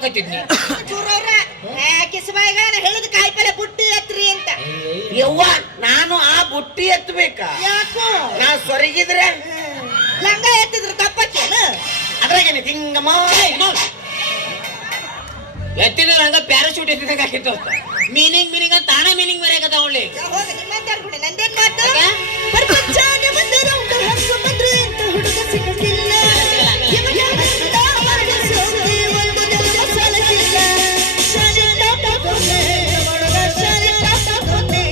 ಮಾಡಕತ್ತಿದ್ನಿ ಚೂರವ್ರ ಕಿಸಬಾಯಿಗ ಹೇಳಿದ ಕಾಯಿಪಲ್ಲೆ ಬುಟ್ಟಿ ಎತ್ರಿ ಅಂತ. ಯವ್ವ ನಾನು ಆ ಬುಟ್ಟಿ ಎತ್ತಬೇಕಾ? ಯಾಕೋ ನಾ ಸೊರಗಿದ್ರೆ ಲಂಗ ಎತ್ತಿದ್ರ ತಪ್ಪಕ್ಕೇನು? ಅದ್ರಾಗೇನೆ ಹಿಂಗಮ್ಮ ಎತ್ತಿದ್ರ ಹಂಗ ಪ್ಯಾರಾಶೂಟ್ ಎತ್ತಿದಂಗ ಹಾಕಿತ್ತು ಮೀನಿಂಗ್ ಅಂತ ತಾನೇ ಮೀನಿಂಗ್ ಮರ್ಯಾಕತ್ತ ಒಳ್ಳೆ ಹೋಗಿ ನಿಮ್ಮಂತಾರ್ ಕೂಡ ನಂದೇನ್ ಮಾತು? ಪ್ರಪಂಚನೇ ಬಂದ ರೌಂಡ್ ಹಂಗ ಬಂದ್ರೆ ಇಂತ ಹುಡುಗ ಸಿಗಕ್ಕಿಲ್ಲ. ಇವನ ಹಂತ ಮಾಡಿಸೋಕೆ ಒಂದು ದಿವಸ ಸಾಲಕ್ಕಿಲ್ಲ. ಶಾನೆ ನಾಟ ಕೊನೆ ಹುಡುಗ ಶಾನೆ ನಾಟ ಕೊನೆ.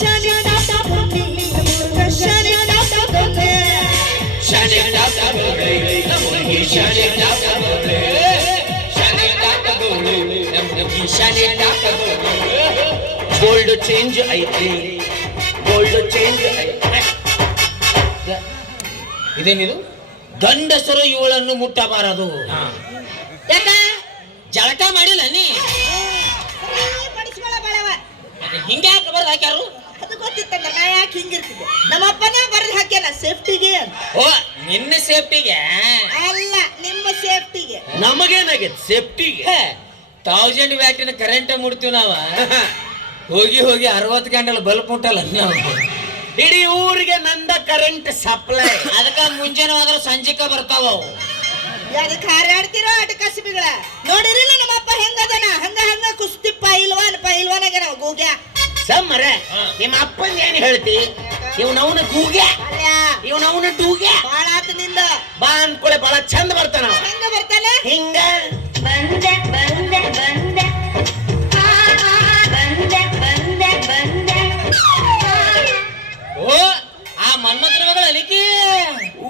ಶಾನೆ ನಾಟ ಕೊನೆ ಹುಡುಗ ಶಾನೆ ನಾಟ ಕೊನೆ. ಶಾನೆ ನಾಟ ಕೊನೆ ನಮಗೆ ಶಾನೆ ನಾಟ ಕೊನೆ. ಶಾನೆ ನಾಟ ಕೊನೆ ನಮಗೆ ಶಾನೆ ನಾಟ ಕೊನೆ. ಗೋಲ್ಡ್ ಚೇಂಜ್ ಐತಿ, ಗೋಲ್ಡ್ ಚೇಂಜ್ ಐತಿ. ಇದೇನಿದು? ಗಂಡಸರು ಇವಳನ್ನು ಮುಟ್ಟಬಾರದು. ಯಾಕ ಜಳಕ ಮಾಡಿಲ್ಲ ನೀ? ಪಡಿಸ್ಕೊಳ ಬೇಡವ. ಹಿಂಗೆ ಯಾಕೆ ಬರ್ದು ಹಾಕ್ಯಾರು? ಅದು ಗೊತ್ತಿತ್ತಲ್ಲ ನಾ ಯಾಕೆ ಹಿಂಗಿರ್ತಿದ್ದೆ. ನಮ್ಮಪ್ಪನೇ ಬರೆದು ಹಾಕ್ಯಾನ ಸೇಫ್ಟಿಗೆ ಅಂತ. ಓ ನಿನ್ನ ಸೇಫ್ಟಿಗೆ ಅಲ್ಲ ನಿಮ್ಮ ಸೇಫ್ಟಿಗೆ. ನಮಗೇನಾಗೈತಿ ಸೇಫ್ಟಿಗೆ? 1000 ವ್ಯಾಟಿನ ಕರೆಂಟ್ ಮುಡ್ತೀವಿ ನಾವು. ಹೋಗಿ 60 ಗಂಟೆ ಬಲ್ಪ್ ಮುಟ್ಟಲ್ಲ ನಾವು. ಇಡೀ ಊರಿಗೆ ನಂದ ಕರೆಂಟ್ ಸಪ್ಲೈ. ಅದಕ್ಕ ಮುಂಜಾನೆ ಹೋದ್ರೆ ಸಂಜೆಕ ಬರ್ತಾವ ಅವು. ಅದಕ್ಕೆ ಹಾರಾಡ್ತಿರೋ ಅಟ ಕಸಬಿಗಳ ನೋಡಿರಿಲ್ಲ ನಮ್ಮಪ್ಪ ಹೆಂಗದನ ಹಂಗ ಕುಸ್ತಿ ಪೈಲ್ವಾನಾಗ ನಾವು ಗೂಗ್ಯ ಸಮ್ಮರೆ ನಿಮ್ಮ ಅಪ್ಪನ ಏನ್ ಹೇಳ್ತಿ? ಇವನವನ ಗೂಗ್ಯ ಇವನವನ ಡೂಗ್ಯ ಬಾಳ ಆತನಿಂದ ಬಾ ಅನ್ಕೊಳೆ ಬಹಳ ಚಂದ ಬರ್ತಾನ. ಹೆಂಗ ಬರ್ತಾನೆ? ಹಿಂಗ ಬಂದೆ ಬಂದೆ ಬಂದೆ ಬಂದೆ ಬಂದೆ ಬಂದೆ. ಓ ಆ ಮನ್ಮಥನ ಮಗಳ ಅಲಿಕೆ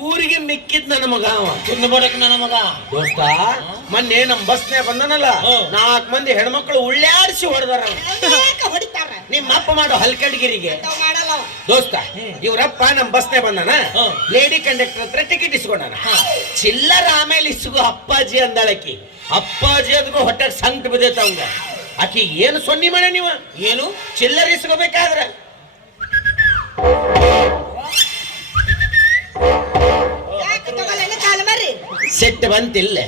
ಊರಿಗೆ ಮಿಕ್ಕಿದ್ ನನ್ನ ಮಗ ಅವ. ತಿನ್ನು ಬಡಕ್ ನನ್ನ ಮಗ. ದೋಸ್ತ ಮೊನ್ನೆ ನಮ್ ಬಸ್ನೇ ಬಂದನಲ್ಲ, 4 ಮಂದಿ ಹೆಣ್ಮಕ್ಳು ಉಳ್ಳಾಡಿಸಿ ಹೊಡೆದಾರ. ಹೊಡಿತಾರ ನಿಮ್ಮ ಅಪ್ಪ ಮಾಡೋ ಹಲ್ಕಡ್ಗಿರಿಗೆ. ಮಾಡಲ್ಲ ಅವ. ದೋಸ್ತ ಇವ್ರಪ್ಪ ನಮ್ ಬಸ್ನೇ ಬಂದಾನ, ಲೇಡಿ ಕಂಡಕ್ಟರ್ ಹತ್ರ ಟಿಕೆಟ್ ಇಸ್ಕೊಂಡಾನ. ಚಿಲ್ಲರ ಆಮೇಲೆ ಇಸ್ಗು ಅಪ್ಪಾಜಿ ಅಂದಾಳಕಿ. ಅಪ್ಪಾಜಿ ಅದಕ್ಕೂ ಹೊಟ್ಟೆಗೆ ಸಂಕಟ ಬಿದ್ದೈತ ಅವಂಗ. ಆಕಿ ಏನು ಸೊನ್ನಿ ಮಾಡ ನೀವ ಏನು ಚಿಲ್ಲರ್ ಇಸ್ಕೋಬೇಕಾದ್ರ ಸೆಟ್ ಬಂತಿಲ್ಲ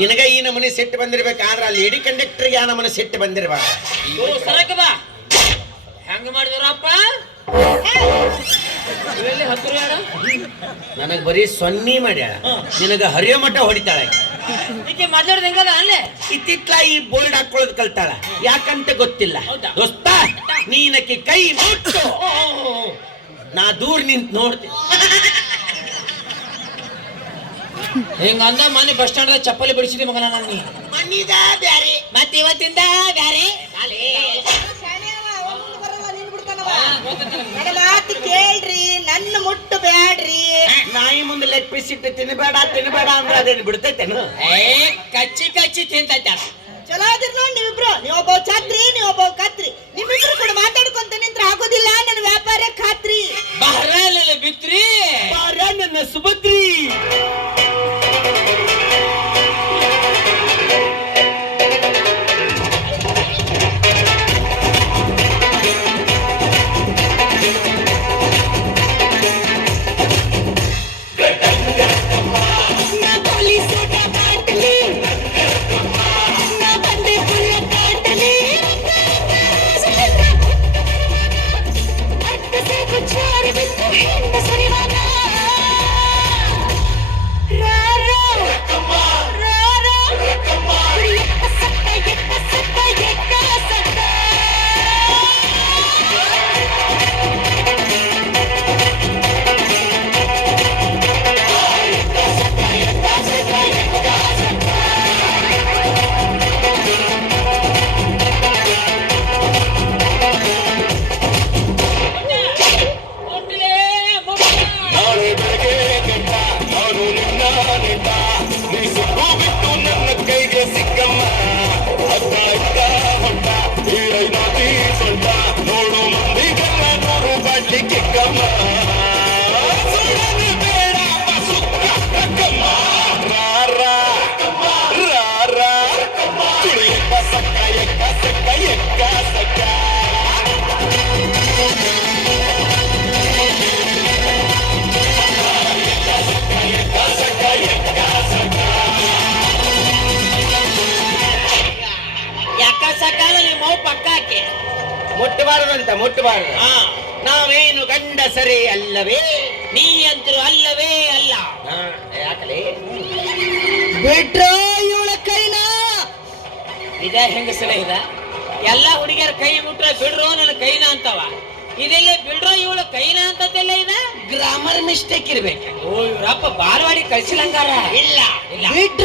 ನಿನಗ ಈ ನಮನೆ ಸೆಟ್ ಬಂದಿರ್ಬೇಕಾದ್ರ ಆ ಲೇಡಿ ಕಂಡಕ್ಟರ್ಗೆ ಆ ನಮನೆ ಸೆಟ್ ಬಂದಿರ್ಬಾರ. ಸರಕ ಬಾ ಹೆಂಗ ಮಾಡಿದ್ರಪ್ಪ? ನನಗ್ ಬರೀ ಸೊನ್ನಿ ಮಾಡ್ಯಾಳ, ನಿನಗ ಹರಿಯೋ ಮಠ ಹೊಡಿತಾಳ. ಈಕೆ ಮಾತಾಡ್ದ ಹೆಂಗದ ಅಲ್ಲೇ ಇತ್ತಿತ್ಲ ಈ ಬೋಲ್ಡ್ ಹಾಕೊಳ್ಳೋದು ಕಲ್ತಾಳ, ಯಾಕಂತ ಗೊತ್ತಿಲ್ಲ. ದೋಸ್ತ ನೀನಕ್ಕೆ ಕೈ ಮುಟ್ಟು, ನಾ ದೂರ ನಿಂತ್ ನೋಡ್ತೀನಿ. ಹಿಂಗಂದ ಮನೆ ಬಸ್ ಸ್ಟ್ಯಾಂಡ್ ಚಪ್ಪಲಿ ಬಿಡಿಸಿದೆ ಮಗನ ನನ್ನಿ ಮಣ್ಣಿದ ಬ್ಯಾರೆ ಮತ್ತೆ ಇವತ್ತಿಂದ ಬ್ಯಾರೆ ಮಾತು ಕೇಳ್ರಿ, ನನ್ನ ಮುಟ್ಟು ಬ್ಯಾಡ್ರಿ. ನಾಯಿ ಮುಂದೆ ಲೆಗ್ ಪೀಸ್ ಇಟ್ಟು ತಿನ್ಬೇಡ ಅಂದ್ರೆ ಅದೇನು ಬಿಡ್ತೈತೇನು? ಕಚ್ಚಿ ತಿಂತೈತ. ಚಲೋ ಅದಿರ್ ನೋಡಿ ನೀವಿಬ್ರು. ನೀವೊಬ್ಬ ಛತ್ರಿ, ನೀವೊಬ್ಬ ಕತ್ರಿ. ನಿಮ್ಮಿಬ್ರು ಕೂಡ ಮಾತಾಡ್ಕೊಂತ ನಿಂತ್ರ ಆಗೋದಿಲ್ಲ. ನನ್ನ ವ್ಯಾಪಾರ ಖಾತ್ರಿ. ಬಹರಾಲ ಬಿತ್ರಿ ಬಾರ ನನ್ನ ಸುಭದ್ರಿ. ಮುಟ್ಟಬಾರದಂತ ಮುಟ್ಟಬಾರದು. ಹಾ ನಾವೇನು ಗಂಡಸರೇ ಅಲ್ಲವೇ? ನೀ ಅಂತರೂ ಅಲ್ಲವೇ ಅಲ್ಲ. ಹಾ, ಯಾಕಲೆ ಬಿಟ್ರ ಇವಳ ಕೈನ ಇದ ಹೆಂಗಸಲ ಇದ ಎಲ್ಲಾ ಹುಡುಗಿಯರ ಕೈ ಮುಟ್ರ ಬಿಡ್ರೋ ನನ್ನ ಕೈನ ಅಂತವ. ಇದೆಲ್ಲ ಬಿಡ್ರೋ ಇವಳ ಕೈನ ಅಂತದೆಲ್ಲ ಇದ ಗ್ರಾಮರ್ ಮಿಸ್ಟೇಕ್ ಇರ್ಬೇಕು. ಓ ಇವ್ರಪ್ಪ ಬಾಲವಾಡಿ ಕಳ್ಸಿಲಂಗಾರ. ಇಲ್ಲ ಇಲ್ಲ ಬಿಟ್ರ